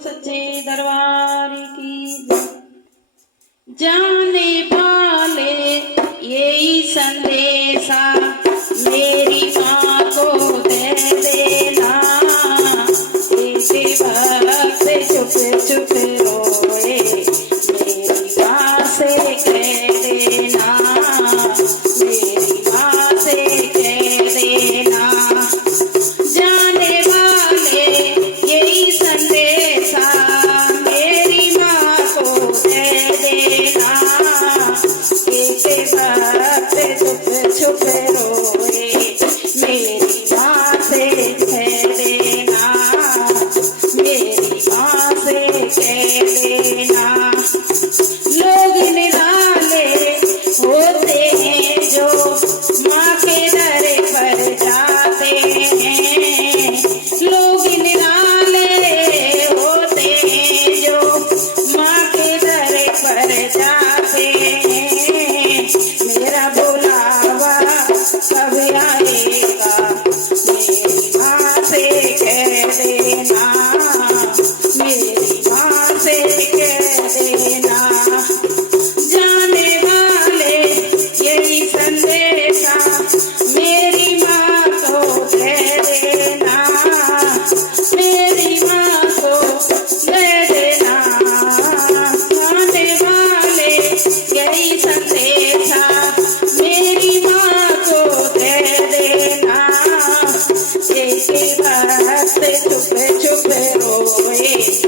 सच्चे दरबार की। जाने वाले यही संदेशा मेरी माँ को दे देना। एक वक्त चुप चुप रोए मेरी माँ से कह देना। मेरी माँ से कह देना। जाने वाले यही संदेशा मेरी माँ को दे देना। एक वक्त चुप चुप रोए मेरी माँ से कह देना। मेरी माँ से कह देना। लोग निराले होते हैं जो माँ के दर पर जाते हैं। लोग निराले होते हैं जो माँ के दर पर जाते हैं। मेरा बुलावा कब आएगा मेरी माँ से कह देना। मेरी माँ से कह देना। जाने वाले यही संदेशा मेरी माँ को कह देना। मेरी माँ को कह देना। जाने वाले यही संदेशा मेरी माँ को कह देना। एक वक्त चुप चुप रोए